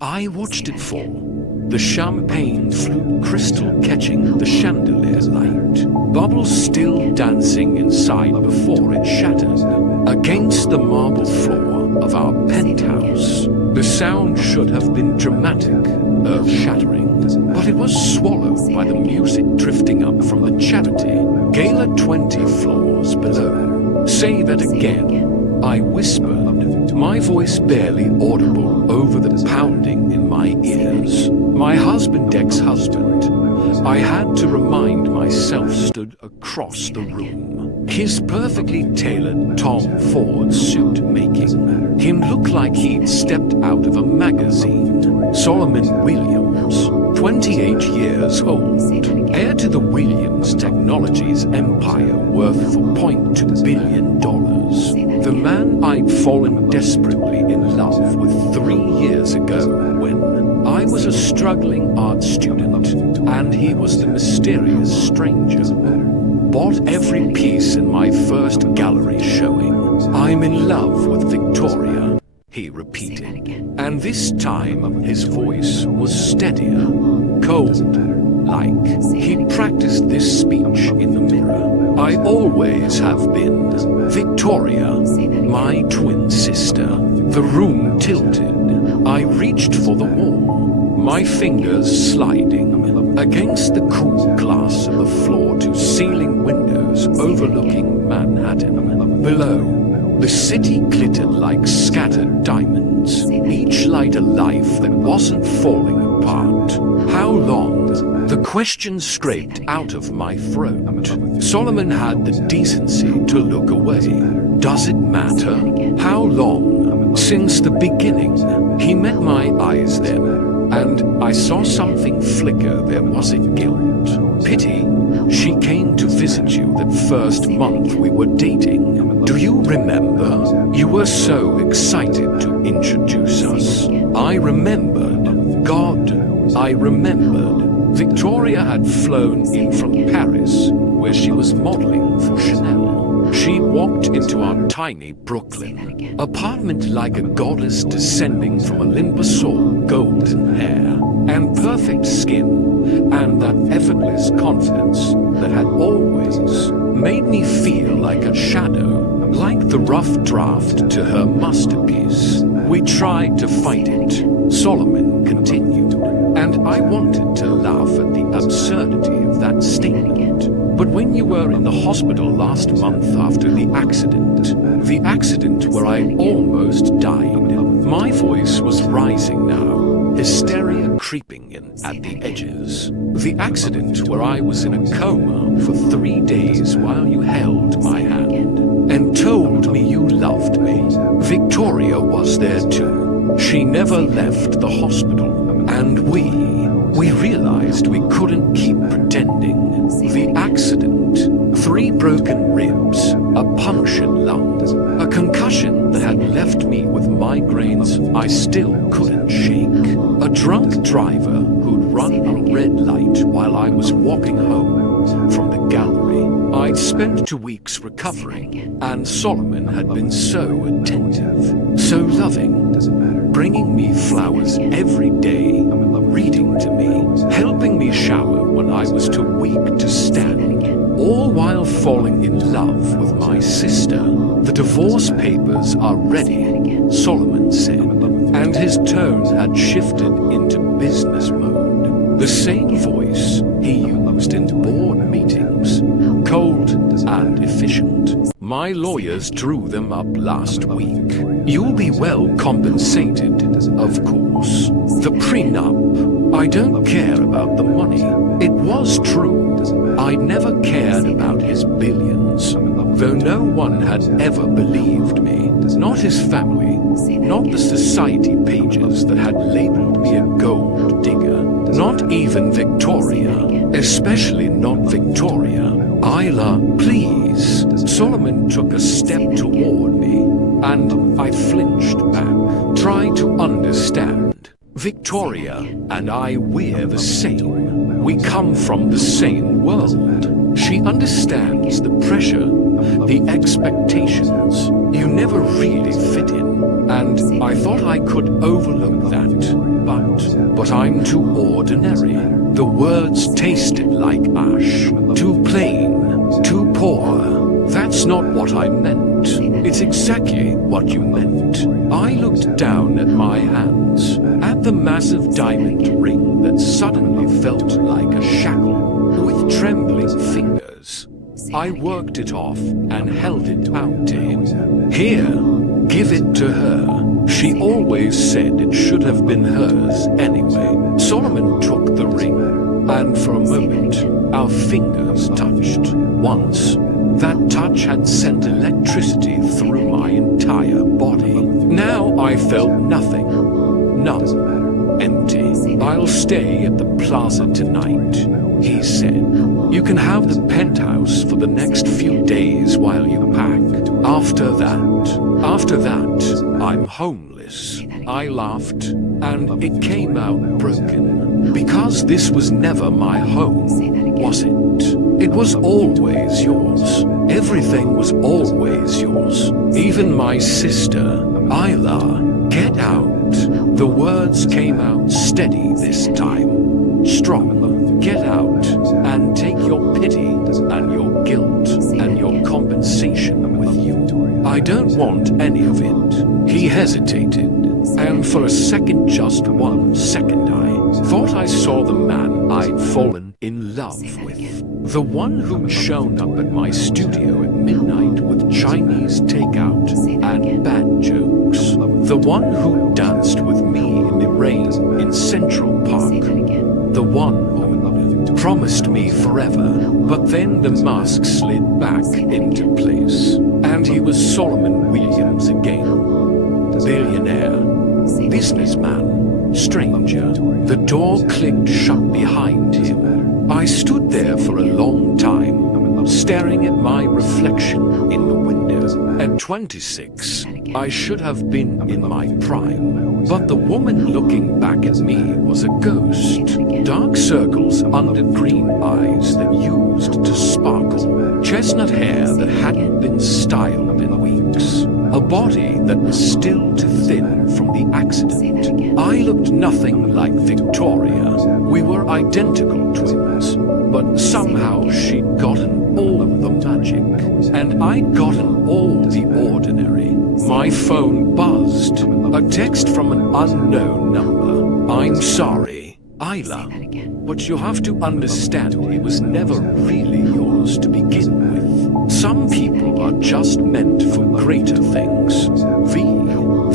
I watched it fall. The champagne flute crystal catching the chandelier light, bubbles still dancing inside before it shattered against the marble floor of our penthouse. The sound should have been dramatic, earth-shattering, but it was swallowed by the music drifting up from the charity gala 20 floors below. Say that again, I whispered, my voice barely audible over the pounding in my ears. My husband, ex-husband, I had to remind myself, stood across the room. His perfectly tailored Tom Ford suit making him look like he'd stepped out of a magazine. Solomon Williams, 28 years old, heir to the Williams Technologies empire worth $4.2 billion. The man I'd fallen desperately in love with 3 years ago when I was a struggling art student and he was the mysterious stranger. Bought every piece in my first gallery showing. I'm in love with Victoria, he repeated. And this time his voice was steadier, cold, like he'd practiced this speech in the mirror. I always have been. Victoria, my twin sister. The room tilted. I reached for the wall, my fingers sliding against the cool glass of the floor-to-ceiling windows overlooking Manhattan. Below, the city glittered like scattered diamonds, each light a life that wasn't falling apart. How long? The question scraped out of my throat. Solomon had the decency to look away. Does it matter? How long? Since the beginning. He met my eyes then, and I saw something flicker. There was it guilt? Pity? She came to visit you that first month we were dating. Do you remember? You were so excited to introduce us. I remembered. God, I remembered. Victoria had flown in from Paris, where she was modeling for Chanel. She walked into our tiny Brooklyn apartment like a goddess descending from Olympus, golden hair and perfect skin, and that effortless confidence that had always made me feel like a shadow, like the rough draft to her masterpiece. We tried to fight it, Solomon continued, and I wanted to laugh at the absurdity of that statement. But when you were in the hospital last month after the accident where I almost died, my voice was rising now, hysteria creeping in at the edges. The accident where I was in a coma for 3 days while you held my hand and told me you loved me. Victoria was there too. She never left the hospital, and we realized we couldn't keep pretending. The accident, 3 broken ribs, a punctured lung, a concussion that had left me with migraines I still couldn't shake, a drunk driver who'd run a red light while I was walking home from the gallery. I'd spent 2 weeks recovering, and Solomon had been so attentive, so loving, bringing me flowers every day, reading to me, helping me shower when I was too weak to stand, all while falling in love with my sister. The divorce papers are ready, Solomon said, and his tone had shifted into business mode. The same voice he used in board meetings, cold and efficient. My lawyers drew them up last week. You'll be well compensated, of course. The prenup. I don't care about the money. It was true. I'd never cared about his billions, though no one had ever believed me. Not his family, not the society pages that had labeled me a gold digger. Not even Victoria, especially not Victoria. Isla, please. Solomon took a step toward me, and I flinched back, tried to understand. Victoria and I, we're the same. We come from the same world. She understands the pressure, the expectations. You never really fit in, and I thought I could overlook that. But I'm too ordinary. The words tasted like ash. Too plain, too poor. That's not what I meant. It's exactly what you meant. I looked down at my hands, at the massive diamond ring that suddenly felt like a shackle. With trembling fingers, I worked it off and held it out to him. Here, give it to her. She always said it should have been hers anyway. Solomon took the ring, and for a moment, our fingers touched. Once, that touch had sent electricity through my entire body. Now I felt nothing. Numb. Empty. I'll stay at the plaza tonight, he said. You can have the penthouse for the next few days while you pack. After that, I'm homeless. I laughed, and it came out broken. Because this was never my home, was it? It was always yours. Everything was always yours. Even my sister, Isla. Get out. The words came out steady this time. Strong. Get out and take your pity and your guilt and your compensation with you. I don't want any of it. He hesitated, and for a second, just 1 second, I thought I saw the man I'd fallen in love with. The one who'd shown up at my studio at midnight with Chinese takeout and bad jokes. The one who danced with me in the rain in Central Park. The one who promised me forever, but then the mask slid back into place, and he was Solomon Williams again. Billionaire, businessman, stranger. The door clicked shut behind him. I stood there for a long time, staring at my reflection in the window. At 26, I should have been in my prime, but the woman looking back at me was a ghost. Dark circles under green eyes that used to sparkle. Chestnut hair that hadn't been styled in weeks. A body that was still too thin from the accident. I looked nothing like Victoria. We were identical twins, but somehow she'd gotten all the magic, and I'd gotten all the ordinary. My phone buzzed. A text from an unknown number. I'm sorry, Isla, but you have to understand it was never really yours to begin with. Some people are just meant for greater things.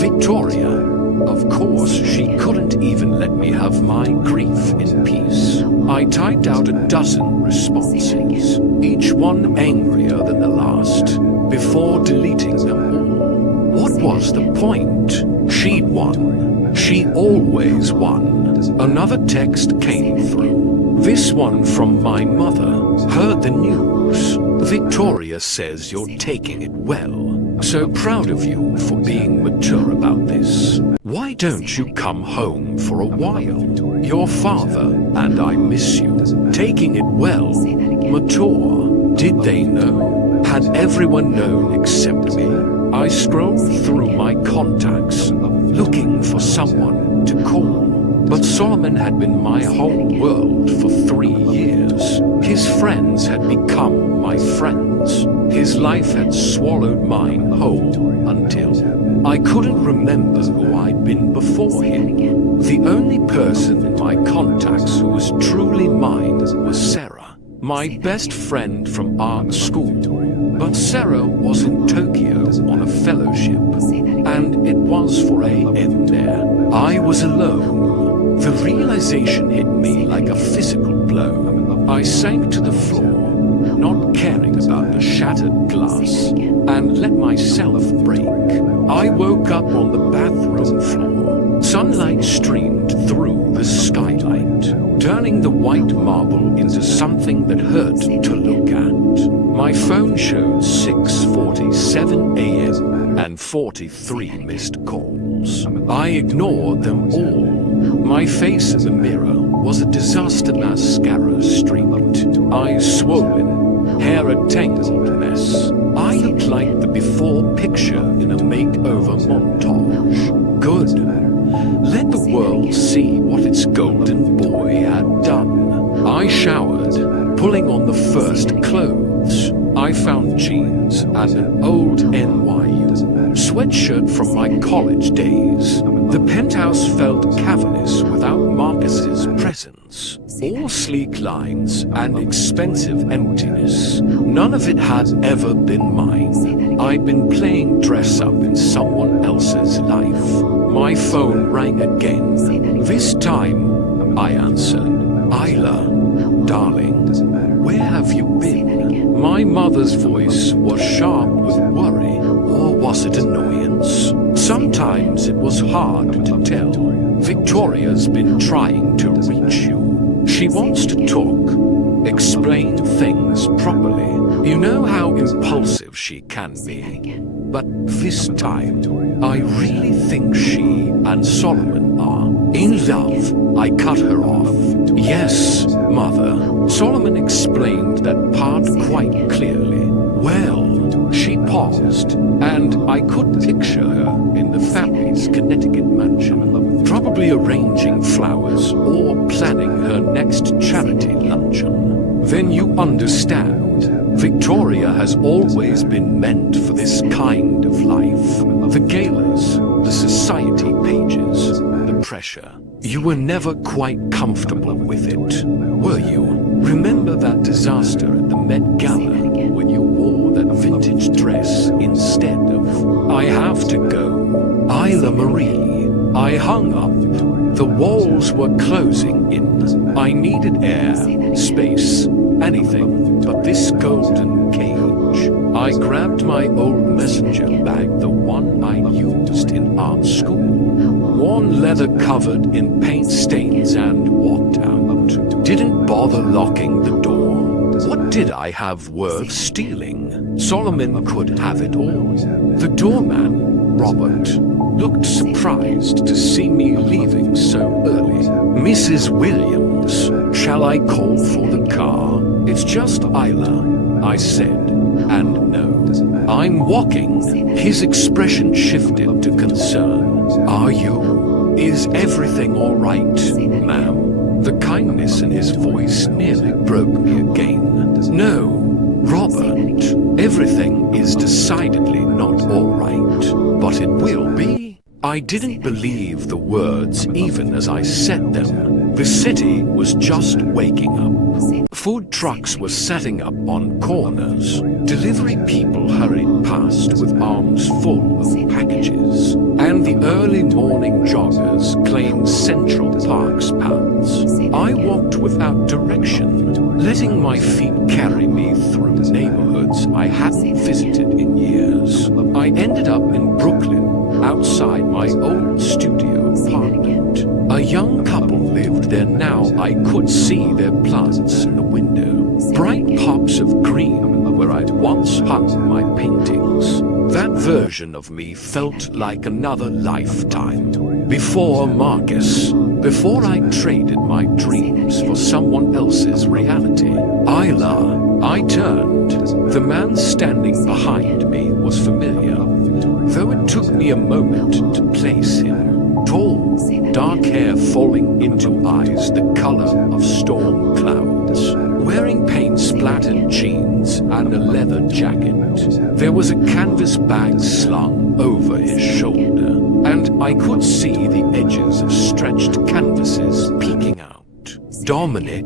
Victoria. Of course, she couldn't even let me have my grief in peace. I typed out a dozen responses, each one angrier than the last, before deleting them all. What was the point? She'd won. She always won. Another text came through. This one from my mother. Heard the news. Victoria says you're taking it well. So proud of you for being mature about this. Why don't you come home for a while? Your father and I miss you. Taking it well. Mature. Did they know? Had everyone known except me? I scrolled through my contacts, looking for someone to call. But Solomon had been my whole world for 3 years. His friends had become my friends. His life had swallowed mine whole until I couldn't remember who I'd been before him. The only person in my contacts who was truly mine was Sarah, my best friend from art school. But Sarah was in Tokyo on a fellowship, and it was 4 a.m. there. I was alone. The realization hit me like a physical blow. I sank to the floor, not caring about the shattered glass, and let myself break. I woke up on the bathroom floor. Sunlight streamed through the skylight, turning the white marble into something that hurt to look at. My phone showed 6:47 a.m. and 43 missed calls. I ignored them all. My face in the mirror was a disaster mascara streaked, eyes swollen, hair a tangled mess. I looked like the before picture in a makeover montage. Good. Let the world see what its golden boy had done. I showered, pulling on the first clothes. I found jeans and an old NYU sweatshirt from my college days. The penthouse felt cavernous without Marcus's presence. All sleek lines and expensive emptiness. None of it had ever been mine. I'd been playing dress-up in someone else's life. My phone rang again. This time, I answered. Isla, darling, where have you been? My mother's voice was sharp with worry, or was it annoyance? Sometimes it was hard to tell. Victoria's been trying to reach you. She wants to talk, explain things properly. You know how impulsive she can be. But this time, I really think she and Solomon are in love. I cut her off. Yes, Mother. Solomon explained that part quite clearly. Well, she paused, and I could picture her in the family's Connecticut mansion, probably arranging flowers or planning her next charity luncheon. Then you understand. Victoria has always been meant for this kind of life. The galas, the society pages, the pressure. You were never quite comfortable with it, were you? Remember that disaster at the Met Gala when you wore that vintage dress instead of... I have to go. Isla Marie. I hung up. The walls were closing in. I needed air, space, anything but this golden cage. I grabbed my old messenger bag, the one I used in art school, worn leather covered in paint stains, and walked out. Didn't bother locking the door. What did I have worth stealing? Solomon could have it all. The doorman, Robert, looked surprised to see me leaving so early. Mrs. Williams, shall I call for the car? It's just Isla, I said, and no. I'm walking. His expression shifted to concern. Are you? Is everything all right, ma'am? The kindness in his voice nearly broke me again. No, Robert, everything is decidedly not all right, but it will be. I didn't believe the words even as I said them. The city was just waking up. Food trucks were setting up on corners. Delivery people hurried past with arms full of packages. And the early morning joggers claimed Central Park's paths. I walked without direction, letting my feet carry me through neighborhoods I hadn't visited in years. I ended up in Brooklyn, outside my old studio apartment. A young couple lived there now. I could see their plants in the window. Bright pops of green where I'd once hung my paintings. That version of me felt like another lifetime. Before Marcus, before I traded my dreams for someone else's reality. Isla, I turned. The man standing behind me was familiar, though it took me a moment to place him. Tall, dark hair falling into eyes the color of storm clouds. Wearing paint-splattered jeans and a leather jacket. There was a canvas bag slung over his shoulder, and I could see the edges of stretched canvases peeking out. Dominic,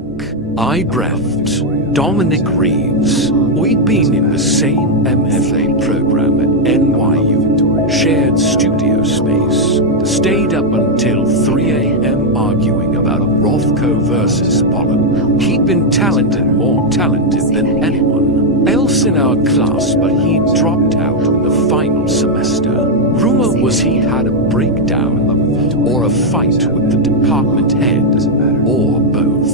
I breathed. Dominic Reeves. We'd been in the same MFA program at NYU, shared studio space, stayed up until 3 a.m. arguing about Rothko versus Pollock. He'd been talented, more talented than anyone else in our class, but he'd dropped out in the final semester. Rumor was he'd had a breakdown, or a fight with the department head, or both.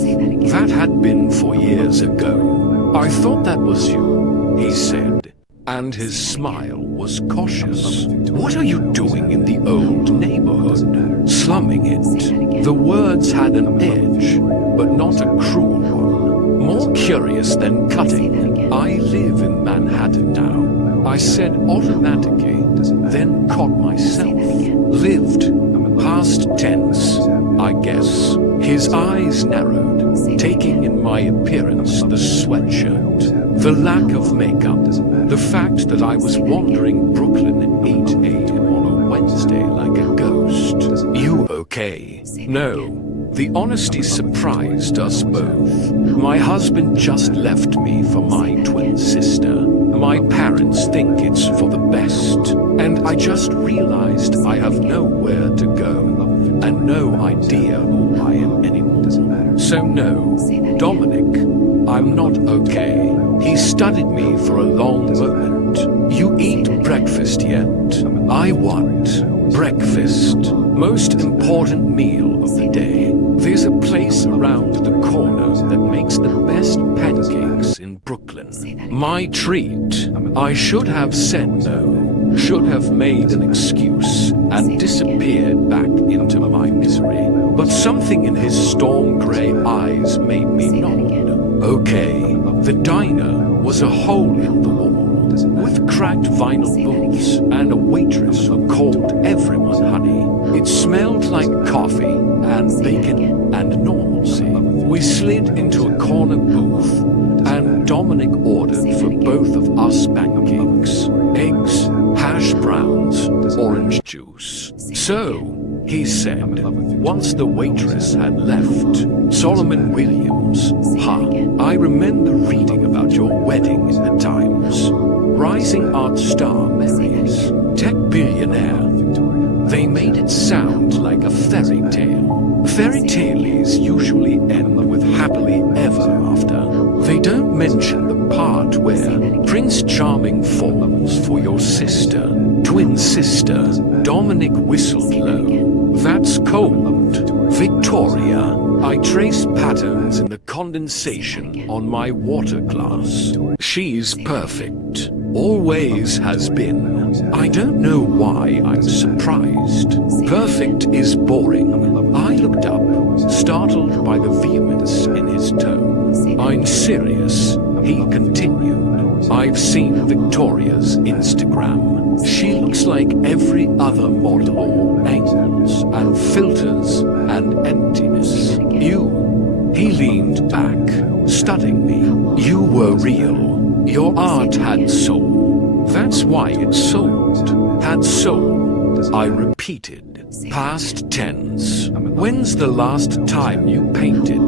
That had been 4 years ago. I thought that was you, he said. and his smile was cautious. "What are you doing in the old neighborhood? Slumming it." The words had an edge, but not a cruel one. More curious than cutting. "I live in Manhattan now," I said automatically, then caught myself. Lived. Past tense, I guess. His eyes narrowed, taking in my appearance the sweatshirt, the lack of makeup, the fact that I was wandering Brooklyn at 8 a.m. on a Wednesday like a ghost. "You okay?" "No." The honesty surprised us both. My husband just left me for my twin sister. My parents think it's for the best, and I just realized I have nowhere to go, and no idea who I am anymore. So no, Dominic, I'm not okay. He studied me for a long moment. "You eat breakfast yet?" "I want breakfast. Most important meal of the day. There's a place around the corner that makes the best pancakes in Brooklyn. My treat." I should have said no, should have made an excuse, and disappeared back into my misery. But something in his storm gray eyes made me nod. Okay, the diner was a hole in the wall, with cracked vinyl booths and a waitress who called everyone honey. It smelled like coffee and bacon and normalcy. We slid into a corner booth, and Dominic ordered for both of us pancakes, eggs, hash browns, orange juice. "So," he said, once the waitress had left, "Solomon Williams, huh? I remember reading about your wedding in the Times. Rising art star marries tech billionaire." They made it sound like a fairy tale. Fairy tales usually end with happily ever after. They don't mention the part where Prince Charming falls for your sister, twin sister. Dominic whistled low. "That's cold. Victoria." I traced patterns in the condensation on my water glass. "She's perfect. Always has been. I don't know why I'm surprised. Perfect is boring." I looked up, startled by the vehemence in his tone. "I'm serious," he continued. "I've seen Victoria's Instagram. She looks like every other model, angles and filters and emptiness. He leaned back, studying me. "You were real. Your art had soul. That's why it sold. Had soul," I repeated. Past tense. "When's the last time you painted?"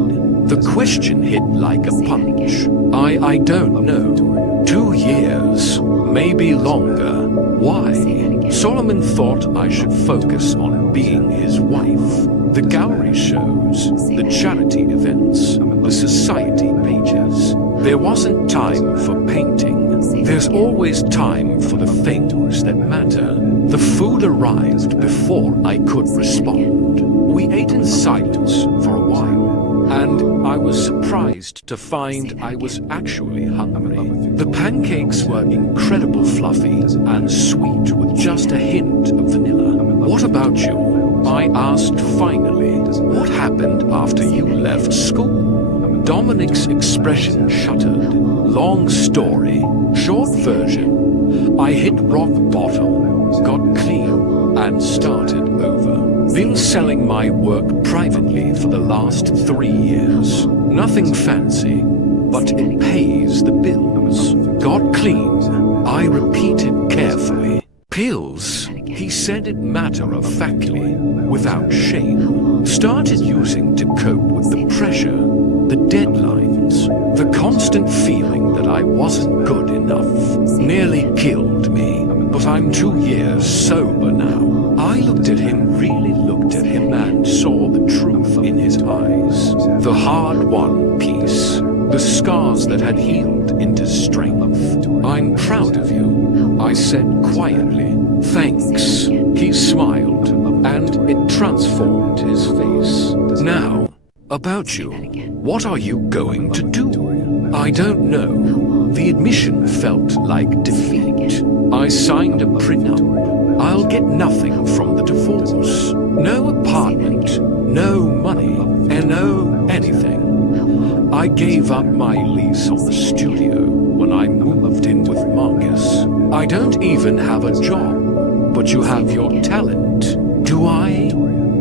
The question hit like a punch. I don't know. 2 years, maybe longer. Why? Solomon thought I should focus on being his wife. The gallery shows, the charity events, the society pages. There wasn't time for painting. There's always time for the things that matter. The food arrived before I could respond. We ate in silence for a while, and I was surprised to find I was actually hungry. The pancakes were incredibly fluffy and sweet with just a hint of vanilla. "What about you?" I asked finally. "What happened after you left school?" Dominic's expression shuttered. Long story, short version. I hit rock bottom, got clean, and started over. Been selling my work privately for the last 3 years. Nothing fancy, but it pays the bills. Got clean, I repeated carefully. "Pills," he said it matter-of-factly, without shame. "Started using to cope with the pressure, the deadlines, the constant feeling that I wasn't good enough. Nearly killed me, but I'm 2 years sober now." I looked at him, really looked at him, and saw the truth in his eyes. The hard-won peace, the scars that had healed into strength. "I'm proud of you," I said quietly. "Thanks." He smiled, and it transformed his face. "Now, about you. What are you going to do?" I don't know. The admission felt like defeat. I signed a prenup. I'll get nothing from the divorce. No apartment, no money, and no anything. I gave up my lease on the studio when I moved in with Marcus. I don't even have a job, but you have your talent. Do I?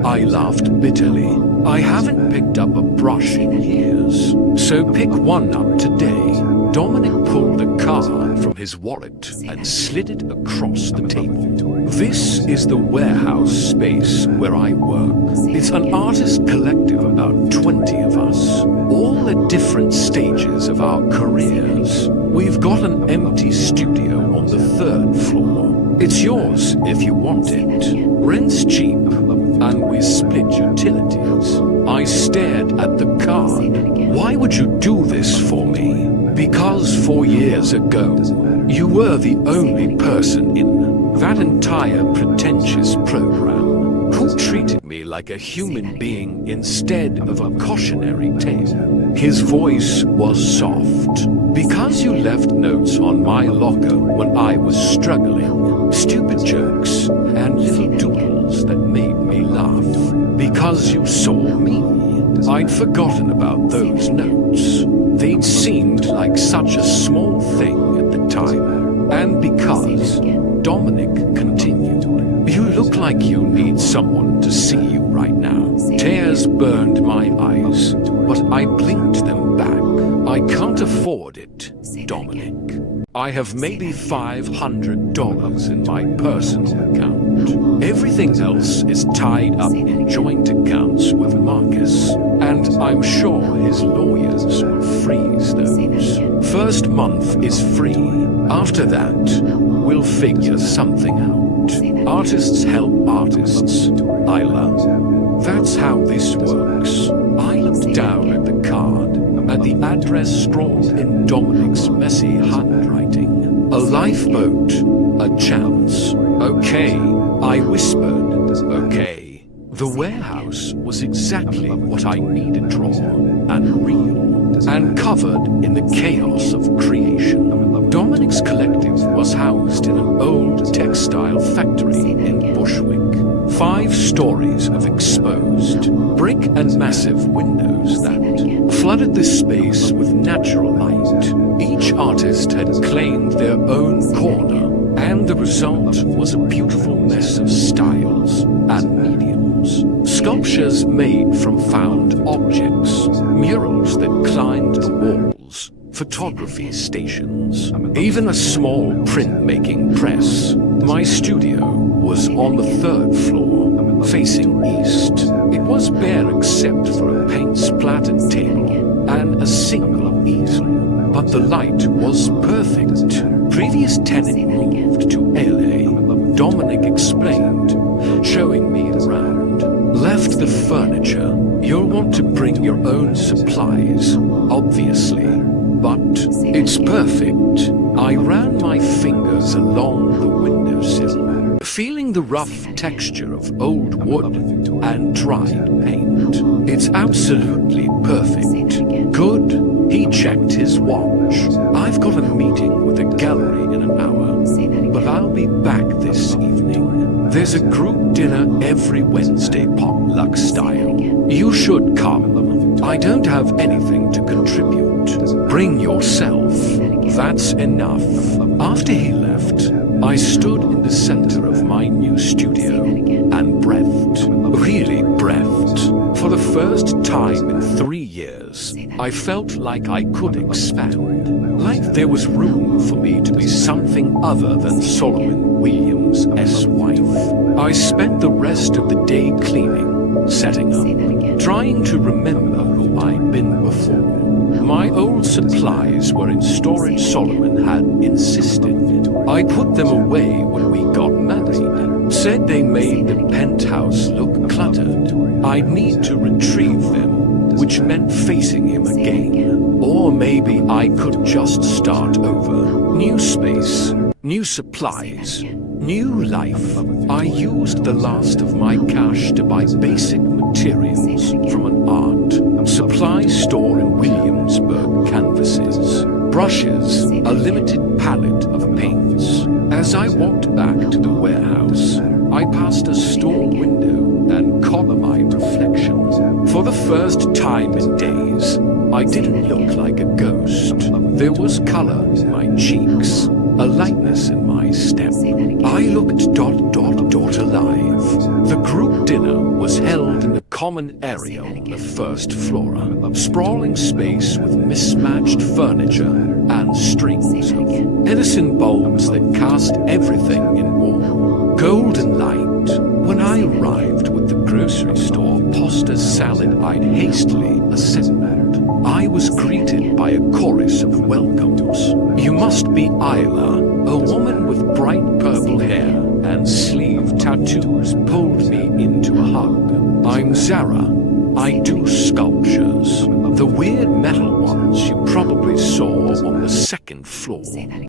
I laughed bitterly. I haven't picked up a brush in years, so pick one up today. Dominic pulled a card from his wallet and slid it across the table. This is the warehouse space where I work. It's an artist collective, about 20 of us, all at different stages of our careers. We've got an empty studio on the 3rd floor. It's yours if you want it. Rent's cheap, and we split utilities. I stared at the card. Why would you do this for me? Because 4 years ago, you were the only person in that entire pretentious program who treated me like a human being instead of a cautionary tale. His voice was soft. Because you left notes on my locker when I was struggling, stupid jokes and little doodles that made me laugh. Because you saw me, I'd forgotten about those notes. They'd seemed like such a small thing at the time. And because Dominic continued, you look like you need someone to see you right now. Tears burned my eyes, but I blinked them back. I can't afford it, Dominic. I have maybe $500 in my personal account. Everything else is tied up in joint accounts with Marcus, and I'm sure his lawyers will freeze those. First month is free. After that, we'll figure something out. Artists help artists, Isla. That's how this works. I looked down at the card, at the address scrawled in Dominic's messy handwriting. A lifeboat, a chance. Okay, I whispered, okay. The warehouse was exactly what I needed raw and real, and covered in the chaos of creation. Dominic's collective was housed in an old textile factory in Bushwick. 5 stories of exposed brick and massive windows that flooded the space with natural light. Each artist had claimed their own corner, and the result was a beautiful mess of styles and mediums. Sculptures made from found objects, murals that climbed the walls, photography stations, even a small printmaking press. My studio was on the 3rd floor, facing east. It was bare except for a paint-splattered table and a single easel, but the light was perfect. Previous tenant moved to LA, Dominic explained, showing me around. Left the furniture. You'll want to bring your own supplies, obviously, but it's perfect. I ran my fingers along the windowsill, feeling the rough texture of old wood and dried paint. It's absolutely perfect. Good. He checked his watch. I've got a meeting with a gallery in an hour, but I'll be back this evening. There's a group dinner every Wednesday, potluck style. You should come. I don't have anything to contribute. Bring yourself. That's enough. After he left, I stood in the center of my new studio and breathed. Really breathed. For the first time in 3 years, I felt like I could expand. Like there was room for me to be something other than Solomon Williams' S-wife. I spent the rest of the day cleaning, setting up, trying to remember who I'd been before. My old supplies were in storage Solomon had insisted. I put them away when we got married. Said they made the penthouse look cluttered. I'd need to retrieve them, which meant facing him again. Or maybe I could just start over. New space, new supplies, new life. I used the last of my cash to buy basic materials from an art supply store in Williamsburg, canvases, brushes, a limited palette of paints. As I walked back to the warehouse, I passed a store window and caught my reflection. For the first time in days, I didn't look like a ghost. There was color in my cheeks, a lightness in my step. I looked ... alive. The group dinner was held in the common area on the first floor, a sprawling space with mismatched furniture and strings of Edison bulbs that cast everything in warm, golden light. When I arrived with the grocery store pasta salad I'd hastily assembled, I was greeted by a chorus of welcomes. You must be Isla, a woman with bright purple hair and sleeve tattoos pulled me into a hug. I'm Zara. I do sculptures, the weird metal ones you probably saw on the second floor.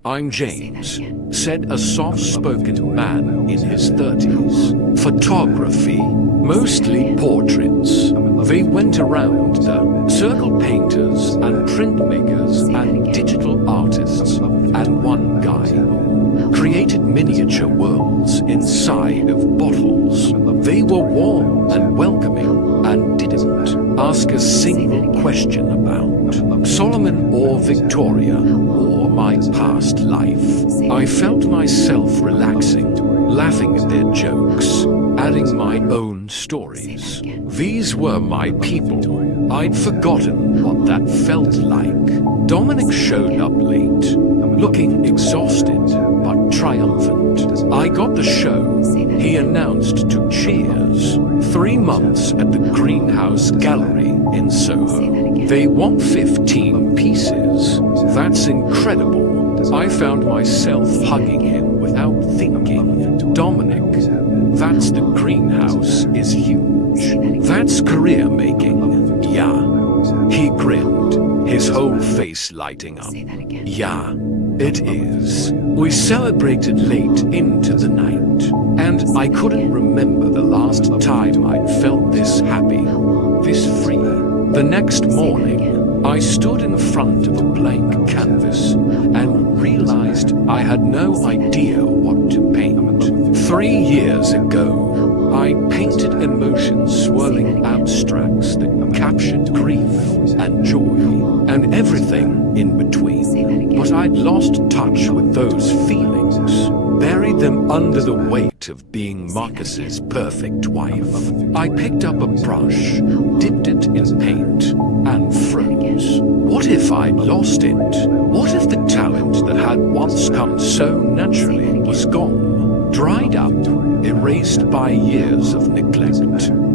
I'm James, said a soft-spoken man in his 30s. Photography, mostly portraits. They went around the circle painters and printmakers and digital artists, and one guy who created miniature worlds inside of bottles. They were warm and welcoming and didn't ask a single question about Solomon or Victoria or my past life. I felt myself relaxing, laughing at their jokes, adding my own stories. These were my people. I'd forgotten what that felt like. Dominic showed up late, looking exhausted but triumphant. I got the show, he announced to cheers. 3 months at the Greenhouse Gallery in Soho. They want 15 pieces. That's incredible. I found myself hugging him without thinking. Dominic, that's the greenhouse is huge. That's career making. Yeah. He grinned, his whole face lighting up. Yeah, it is. We celebrated late into the night, and I couldn't remember the last time I'd felt this happy, this free. The next morning, I stood in front of a blank canvas and realized I had no idea what to paint. 3 years ago, I painted emotions swirling abstracts that captured grief and joy and everything in between. But I'd lost touch with those feelings, buried them under the weight of being Marcus's perfect wife. I picked up a brush, dipped it in paint, and froze. What if I'd lost it? What if the talent that had once come so naturally was gone, dried up, erased by years of neglect?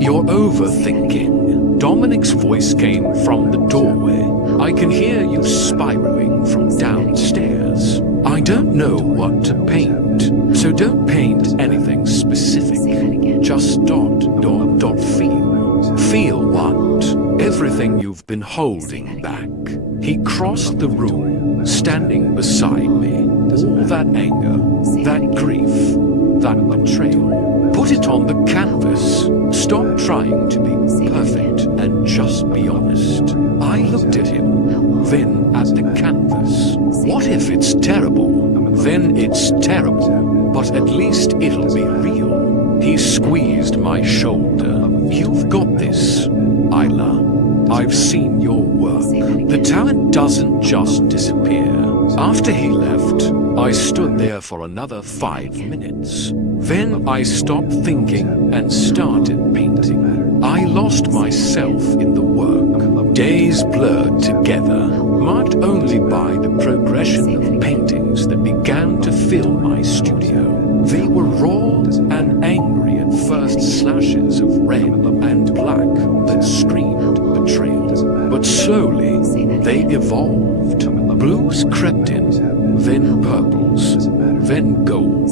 You're overthinking. Dominic's voice came from the doorway. I can hear you spiraling from downstairs. I don't know what to paint, so don't paint anything specific. Just feel. Feel what? Everything you've been holding back. He crossed the room, standing beside me. All that anger, that grief, that betrayal. Put it on the canvas. Stop trying to be perfect and just be honest. I looked at him, then at the canvas. What if it's terrible? Then it's terrible, but at least it'll be real. He squeezed my shoulder. You've got this, Isla. I've seen your work. The talent doesn't just disappear. After he left, I stood there for another 5 minutes. Then I stopped thinking and started painting. I lost myself in the work. Days blurred together, marked only by the progression of paintings that began to fill my studio. They were raw and angry at first, slashes of red and black that screamed betrayal. But slowly, they evolved. Blues crept in, then purples, then gold.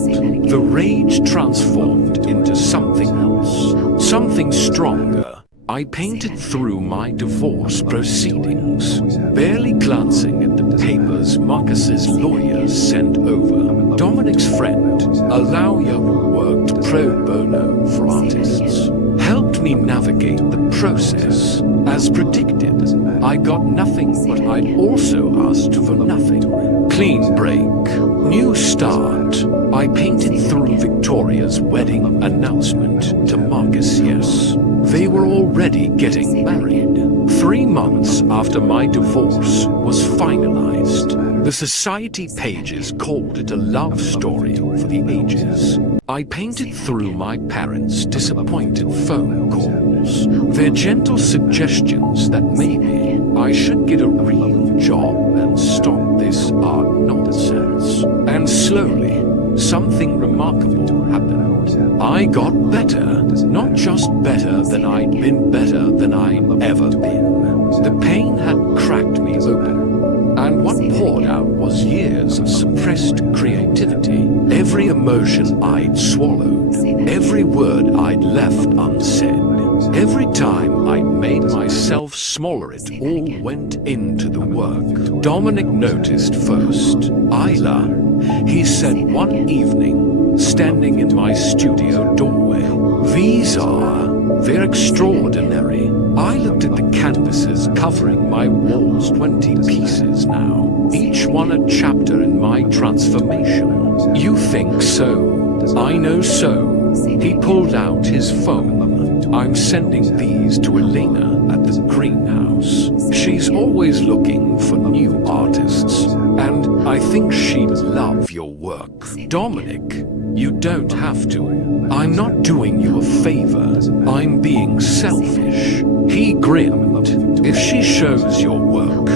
The rage transformed into something else, something stronger. I painted through my divorce proceedings, barely glancing at the papers Marcus's lawyers sent over. Dominic's friend, a lawyer who worked pro bono for artists, helped me me navigate the process. As predicted, I got nothing, but I'd also asked for nothing. Clean break. New start. I painted through Victoria's wedding announcement to Marcus, yes. They were already getting married. 3 months after my divorce was finalized, the society pages called it a love story for the ages. I painted through my parents' disappointed phone calls, their gentle suggestions that maybe I should get a real job and stop this art nonsense. And slowly, something remarkable happened. I got better, not just better than I'd been better than I'd ever been. The pain had cracked me open, and what poured out was years of suppressed creativity. Every emotion I'd swallowed, every word I'd left unsaid, every time I'd made myself smaller, it all went into the work. Dominic noticed first. Isla, he said one evening, standing in my studio doorway. They're extraordinary. I looked at the canvases covering my walls, 20 pieces now, each one a chapter in my transformation. You think so? I know so. He pulled out his phone. I'm sending these to Elena at the greenhouse. She's always looking for new artists, and I think she'd love your work. Dominic, you don't have to. I'm not doing you a favor. I'm being selfish. He grinned. If she shows your work,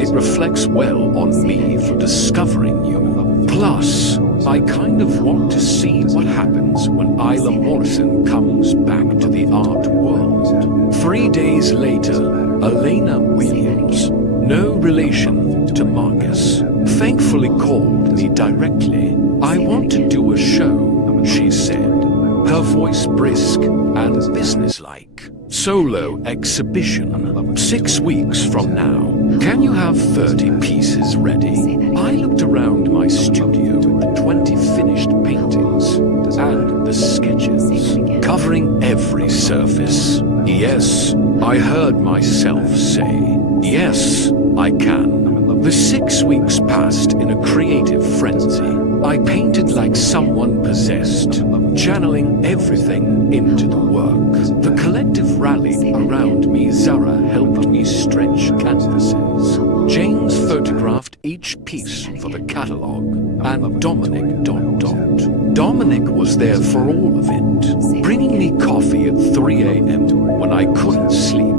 it reflects well on me for discovering you. Plus, I kind of want to see what happens when Isla Morrison comes back to the art world. 3 days later, Elena Williams, no relation to Marcus, thankfully called me directly. I want to do a show, she said, her voice brisk and businesslike. Solo exhibition, 6 weeks from now. Can you have 30 pieces ready? I looked around my studio at the 20 finished paintings and the sketches, covering every surface. Yes, I heard myself say, yes, I can. The 6 weeks passed in a creative frenzy. I painted like someone possessed, channeling everything into the work. The collective rallied around me. Zara helped me stretch canvases. James photographed each piece for the catalogue, and Dominic ... Dominic was there for all of it, bringing me coffee at 3 a.m. when I couldn't sleep,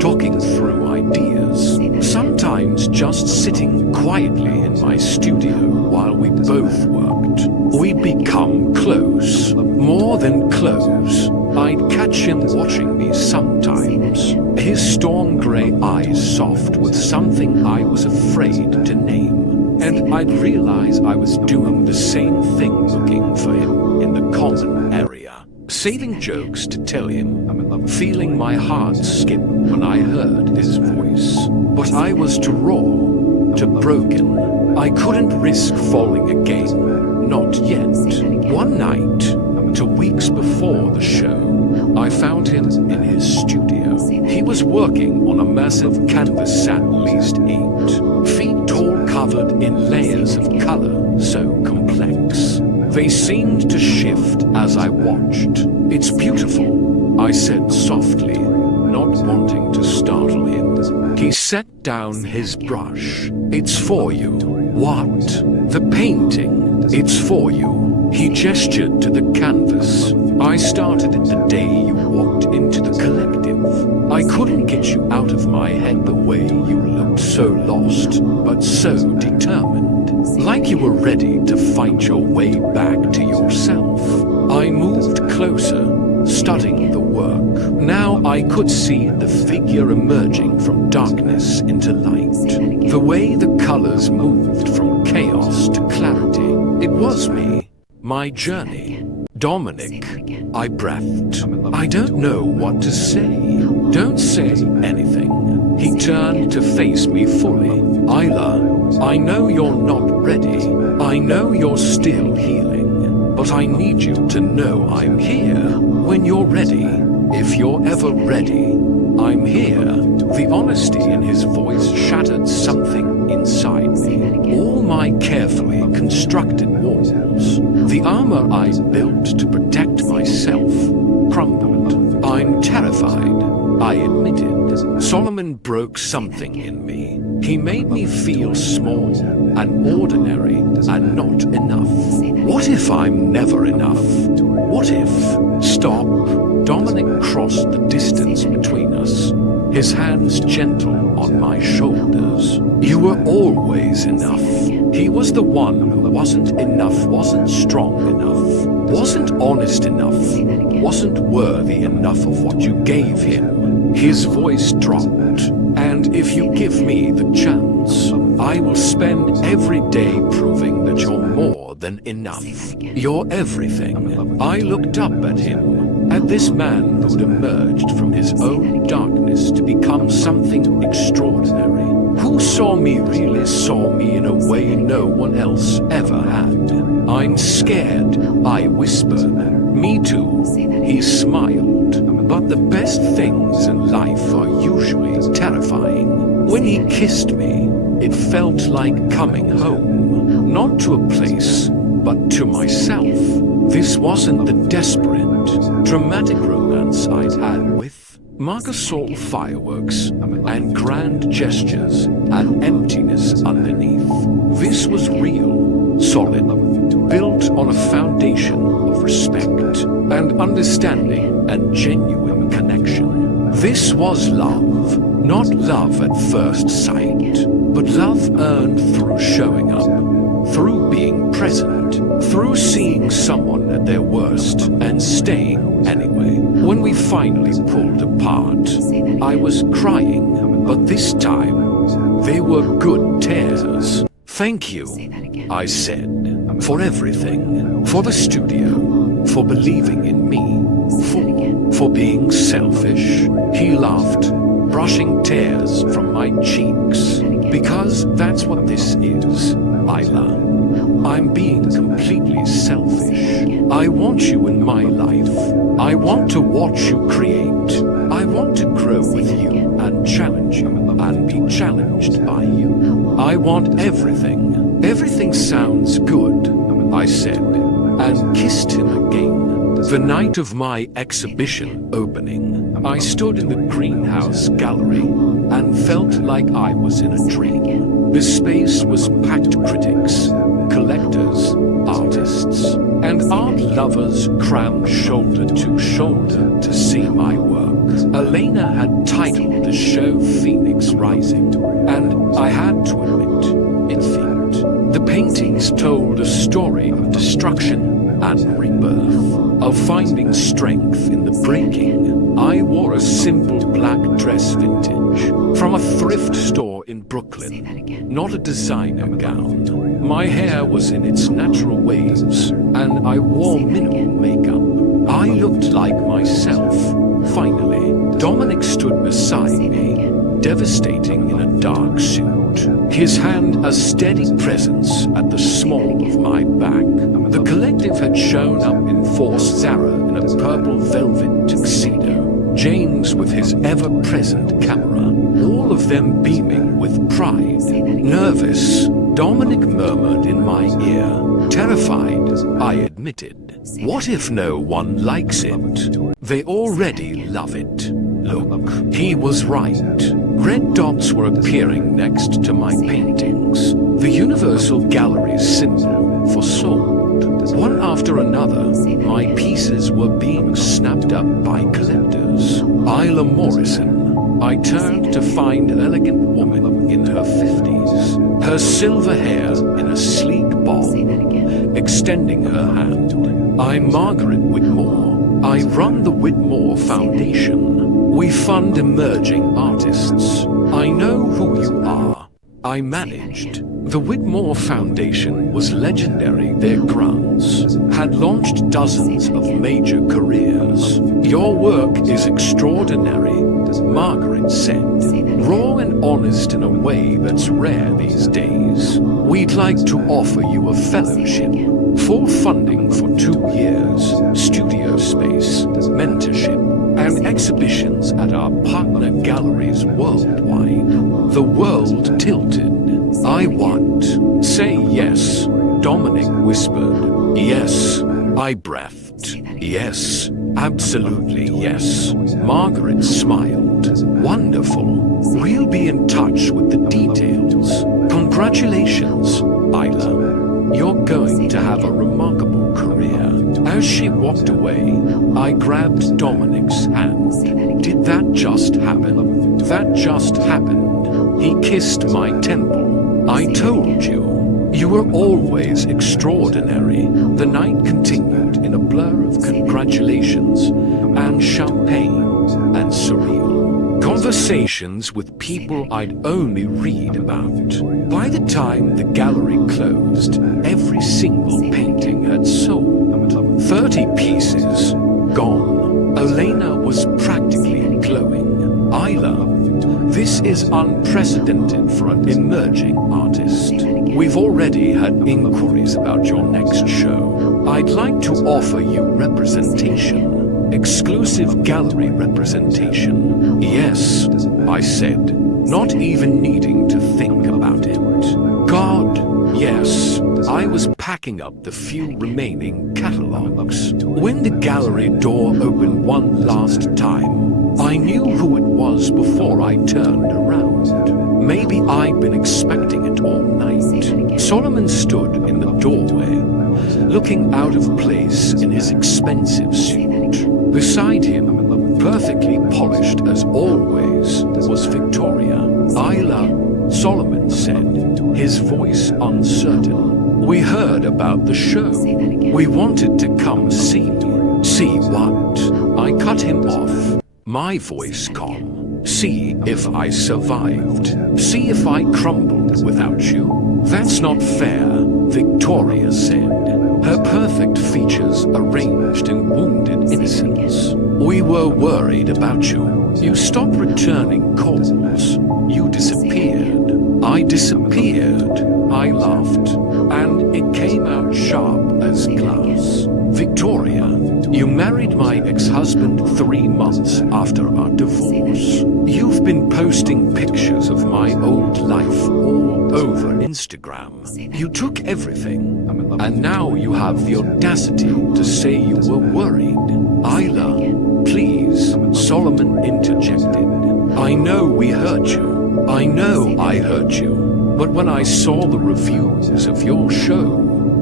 talking through ideas, sometimes just sitting quietly in my studio while we both worked. We'd become close, more than close. I'd catch him watching me sometimes, his storm grey eyes soft with something I was afraid to name, and I'd realize I was doing the same thing, looking for him in the common area, saving jokes to tell him, feeling my heart skip when I heard his voice. But I was too raw, too broken. I couldn't risk falling again, not yet. One night, 2 weeks before the show, I found him in his studio. He was working on a massive canvas at least 8 feet tall, covered in layers of color so complex. They seemed to shift as I watched. It's beautiful, I said softly, not wanting to startle him. He set down his brush. It's for you. What? The painting. It's for you. He gestured to the canvas. I started it the day you walked into the collective. I couldn't get you out of my head the way you looked, so lost, but so determined. Like you were ready to fight your way back to yourself. I moved closer, studying the work. Now I could see the figure emerging from darkness into light. The way the colors moved from chaos to clarity. It was me. My journey. Dominic, I breathed. I don't know what to say. Don't say anything. He turned to face me fully. Isla, I know you're not ready. I know you're still healing. But I need you to know I'm here when you're ready. If you're ever ready, I'm here. The honesty in his voice shattered something inside me. All my carefully constructed walls, the armor I built to protect myself, crumbled. I'm terrified, I admitted. Solomon broke something in me. He made me feel small and ordinary and not enough. What if I'm never enough? What if? Stop. Dominic crossed the distance between us, his hands gentle on my shoulders. You were always enough. He was the one who wasn't enough, wasn't strong enough, wasn't honest enough, wasn't worthy enough of what you gave him. His voice dropped. And if you give me the chance, I will spend every day proving that you're more than enough. You're everything. I looked up at him, at this man who'd emerged from his own darkness to become something extraordinary. Who saw me really saw me in a way no one else ever had. I'm scared, I whispered. Me too. He smiled. But the best things in life are usually terrifying. When he kissed me, it felt like coming home. Not to a place, but to myself. This wasn't the desperate, dramatic romance I'd had with Marcasol fireworks and grand gestures and emptiness underneath. This was real, solid, built on a foundation of respect and understanding and genuine connection. This was love, not love at first sight, but love earned through showing up, through being present, through seeing someone at their worst and staying anyway. When we finally pulled apart, I was crying, but this time, they were good tears. Thank you, I said, for everything, for the studio, for believing in me, for being selfish. He laughed, brushing tears from my cheeks. Because that's what this is, Isla. I'm being completely selfish. I want you in my life. I want to watch you create. I want to grow with you and challenge you and be challenged by you. I want everything. Everything sounds good, I said, and kissed him again. The night of my exhibition opening, I stood in the greenhouse gallery and felt like I was in a dream. The space was packed critics, collectors, artists, and art lovers crammed shoulder to shoulder to see my work. Elena had titled the show Phoenix Rising, and I had to admit, it fit. The paintings told a story of destruction and rebirth, of finding strength in the breaking. I wore a simple black dress vintage from a thrift store in Brooklyn, not a designer gown. My hair was in its natural waves, and I wore minimal makeup. I looked like myself. Finally, Dominic stood beside me, devastating in a dark suit, his hand a steady presence at the small of my back. The collective had shown up in force, Zara in a purple velvet tuxedo, James with his ever-present camera, all of them beaming with pride. Nervous, Dominic murmured in my ear. Terrified, I admitted. What if no one likes it? They already love it. Look, he was right. Red dots were appearing next to my paintings. The Universal Gallery's symbol for sold. One after another, my pieces were being snapped up by collectors. Isla Morrison. I turned to find an elegant woman in her 50s, her silver hair in a sleek bob, extending her hand. I'm Margaret Whitmore. I run the Whitmore Foundation. We fund emerging artists. I know who you are. I managed. The Whitmore Foundation was legendary. Their grants had launched dozens of major careers. Your work is extraordinary, Margaret said, raw and honest in a way that's rare these days. We'd like to offer you a fellowship, full funding for 2 years, studio space, mentorship, and exhibitions at our partner galleries worldwide. The world tilted. I want. Say yes, Dominic whispered. Yes, I breathed. Yes, absolutely yes. Margaret smiled. Wonderful. We'll be in touch with the details. Congratulations, Isla. You're going to have a remarkable career. As she walked away, I grabbed Dominic's hand. Did that just happen? That just happened. He kissed my temple. I told you. You were always extraordinary. The night continued in a blur of congratulations and champagne and surreal conversations with people I'd only read about. By the time the gallery closed, every single painting had sold. 30 pieces gone. Elena was practically glowing. Isla, this is unprecedented for an emerging artist. We've already had inquiries about your next show. I'd like to offer you representation. Exclusive gallery representation. Yes, I said, not even needing to think about it. God, yes. I was packing up the few remaining catalogs. When the gallery door opened one last time, I knew who it was before I turned around. Maybe I'd been expecting it all night. Solomon stood in the doorway, looking out of place in his expensive suit. Beside him, perfectly polished as always, was Victoria. Isla, Solomon said, his voice uncertain. We heard about the show. We wanted to come see. See what? I cut him off. My voice calm. See if I survived. See if I crumbled without you. That's not fair, Victoria said, her perfect features arranged in wounded innocence. We were worried about you. You stopped returning calls. You disappeared. I disappeared. I laughed, and it came out sharp as glass. Victoria, you married my ex-husband 3 months after our divorce. You've been posting pictures of my old life all over Instagram. You took everything, and now you have the audacity to say you were worried. Isla, please, Solomon interjected. I know we hurt you. I know I hurt you. But when I saw the reviews of your show,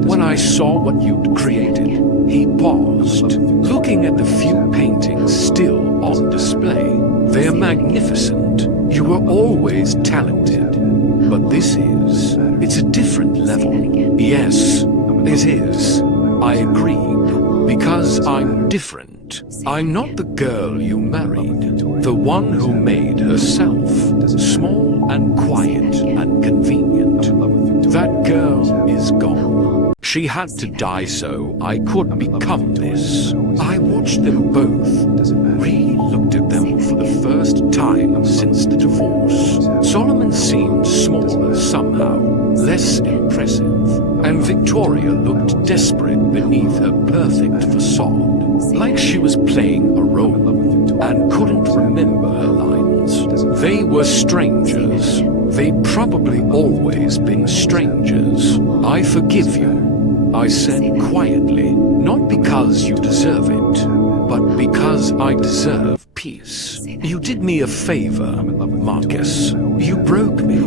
when I saw what you'd created, he paused, looking at the few paintings still on display. They're magnificent. You were always talented. But it's a different level. Yes, it is. I agreed. Because I'm different. I'm not the girl you married. The one who made herself small and quiet and convenient. That girl is gone. She had to die so I could become this. I watched them both, re-looked at them for the first time since the divorce. Solomon seemed smaller somehow, less impressive, and Victoria looked desperate beneath her perfect facade, like she was playing a role and couldn't remember her lines. They were strangers. They'd probably always been strangers. I forgive you, I said quietly, not because you deserve it, but because I deserve peace. You did me a favor, Marcus. You broke me,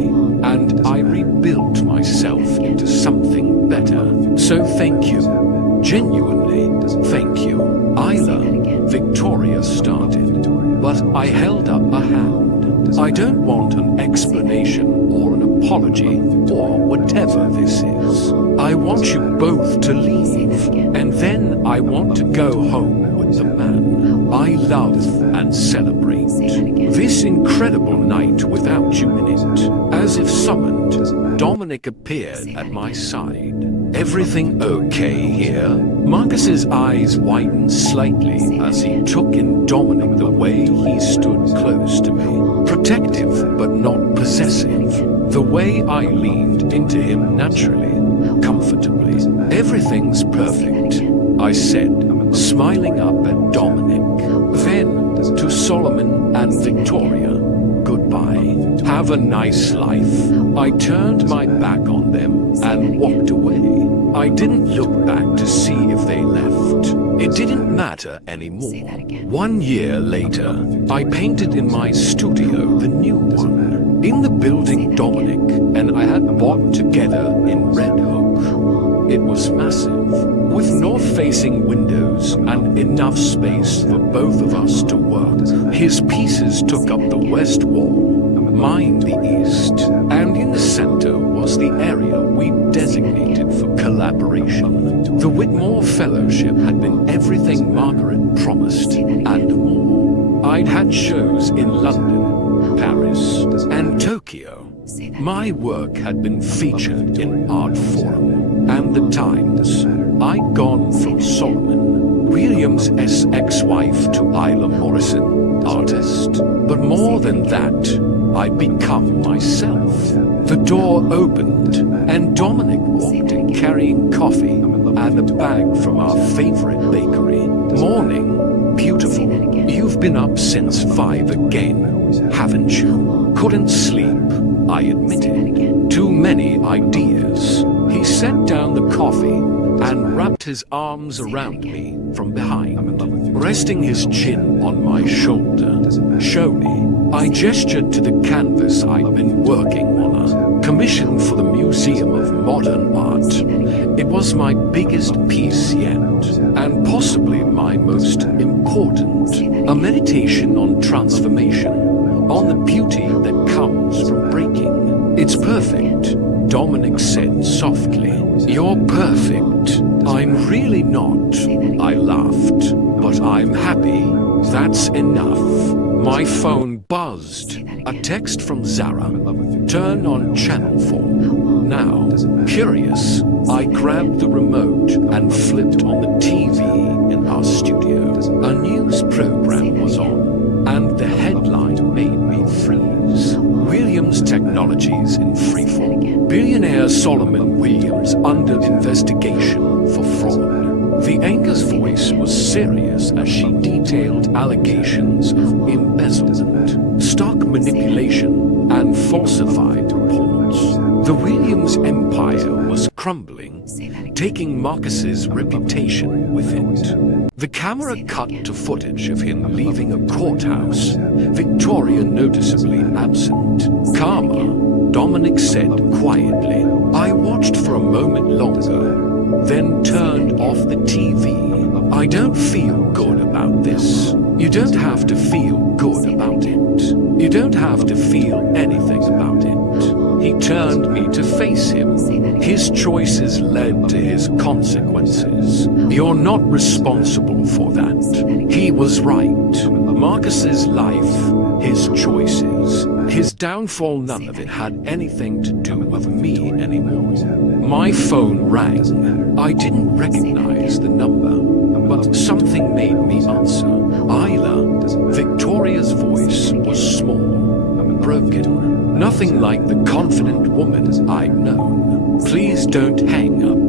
and I rebuilt myself into something better. So thank you. Genuinely, thank you. Isla, Victoria started, but I held up a hand. I don't want an explanation or an apology or whatever this is. I want you both to leave, and then I want to go home with the man I love and celebrate. This incredible night without you in it. As if summoned, Dominic appeared at my side. Everything okay here? Marcus's eyes widened slightly as he took in Dominic the way he stood close to me. Protective but not possessive. The way I leaned into him naturally, comfortably. Everything's perfect, I said, smiling up at Dominic. Then To Solomon and Victoria, goodbye. Have a nice life. I turned my back on them and walked away. I didn't look back to see if they left. It didn't matter anymore. 1 year later, I painted in my studio the new one, in the building Dominic and I had bought together in Red Hook. It was massive, with north-facing windows and enough space for both of us to work. His pieces took up the west wall, mine the east, and in the center was the area we designated for collaboration. The Whitmore Fellowship had been everything Margaret promised and more. I'd had shows in London, Paris, and Tokyo. My work had been featured in Art Forum and The Times. I'd gone from Solomon, William's ex-wife, to Isla Morrison, artist. But more than that, I'd become myself. The door opened, and Dominic walked in carrying coffee and a bag from our favorite bakery. Morning, beautiful. You've been up since 5 again, haven't you? Couldn't sleep, I admitted. Too many ideas. He set down the coffee and wrapped his arms around me from behind, resting his chin on my shoulder. Show me. I gestured to the canvas I'd been working on, a commission for the Museum of Modern Art. It was my biggest piece yet, and possibly my most important. A meditation on transformation, on the beauty that comes from breaking. It's perfect, Dominic said softly. You're perfect. I'm really not, I laughed. But I'm happy. That's enough. My phone buzzed. A text from Zara. Turn on channel 4. Now, curious, I grabbed the remote and flipped on the TV in our studio. A news program was on, and the headline made me freeze. Williams Technologies in freefall. Billionaire Solomon Williams under investigation for fraud. The anchor's voice was serious as she detailed allegations of embezzlement, stock manipulation, and falsified reports. The Williams empire was crumbling, taking Marcus's reputation with it. The camera cut to footage of him leaving a courthouse, Victoria noticeably absent. Karma, Dominic said quietly. I watched for a moment longer, then turned off the TV. I don't feel good about this. You don't have to feel good about it. You don't have to feel anything about it. He turned me to face him. His choices led to his consequences. You're not responsible for that. He was right. Marcus's life, his choices, his downfall, none of it had anything to do with me anymore. My phone rang. I didn't recognize the number, but something made me answer. Isla, Victoria's voice was small, broken, nothing like the confident woman I'd known. Please don't hang up.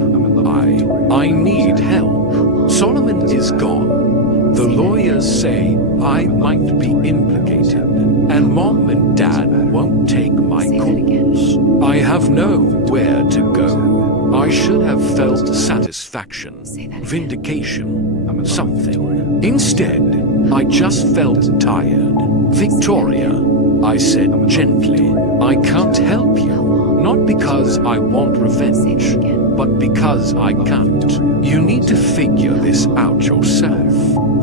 I need help. Solomon is gone. The lawyers say I might be implicated, and Mom and Dad won't take my calls. I have nowhere to go. I should have felt satisfaction, vindication, something. Instead, I just felt tired. Victoria, I said gently, I can't help you. Not because I want revenge, but because I can't. You need to figure this out yourself.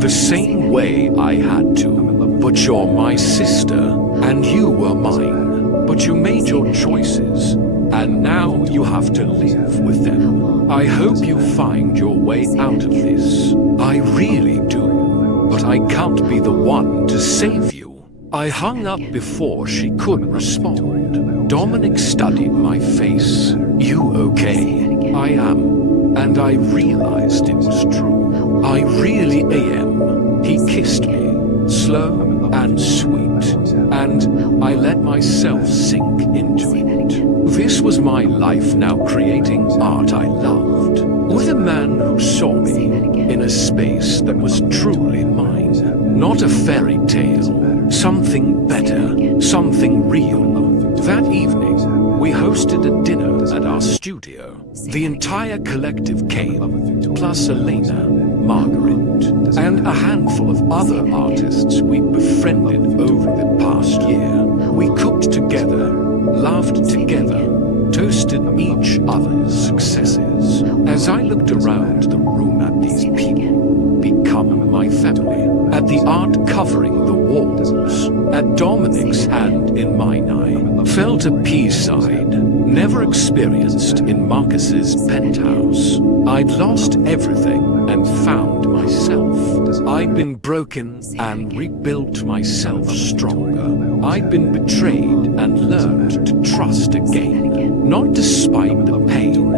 The same way I had to. But you're my sister, and you were mine. But you made your choices, and now you have to live with them. I hope you find your way out of this. I really do. But I can't be the one to save you. I hung up before she could respond. Dominic studied my face. You okay? I am. And I realized it was true. I really am. He kissed me, slow and sweet, and I let myself sink into it. This was my life now, creating art I loved, with a man who saw me in a space that was truly mine. Not a fairy tale, something better, something real. That evening, we hosted a dinner at our studio. The entire collective came, plus Elena, Margaret, and a handful of other artists we befriended over the past year. We cooked together, laughed together, toasted each other's successes. As I looked around the room at these people, become my family, at the art covering the walls, at Dominic's hand in mine eye, felt a peace-side, never experienced in Marcus's penthouse. I'd lost everything and found myself. I'd been broken and rebuilt myself stronger. I'd been betrayed and learned to trust again, not despite the pain,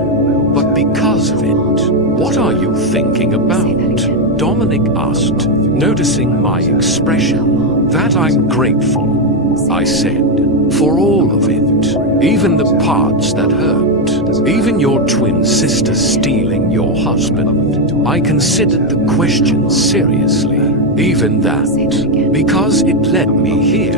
but because of it. What are you thinking about? Dominic asked, noticing my expression. That I'm grateful, I said, for all of it, even the parts that hurt, even your twin sister stealing your husband. I considered the question seriously, even that, because it led me here,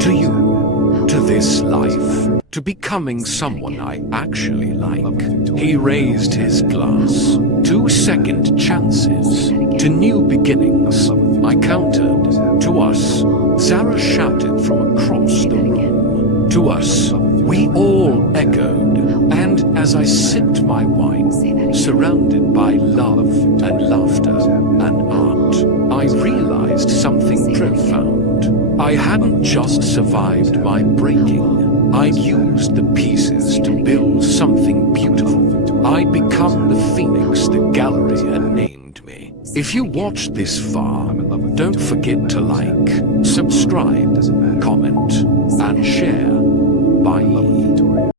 to you, to this life, to becoming someone I actually like. He raised his glass. 2 second chances, to new beginnings. I countered. To us, Zara shouted from across the room. To us, we all echoed. And as I sipped my wine, surrounded by love and laughter and art, I realized something profound. I hadn't just survived my breaking. I'd used the pieces to build something beautiful. I'd become the phoenix the gallery had named me. If you watched this far, don't forget to like, subscribe, comment, and share. Bye.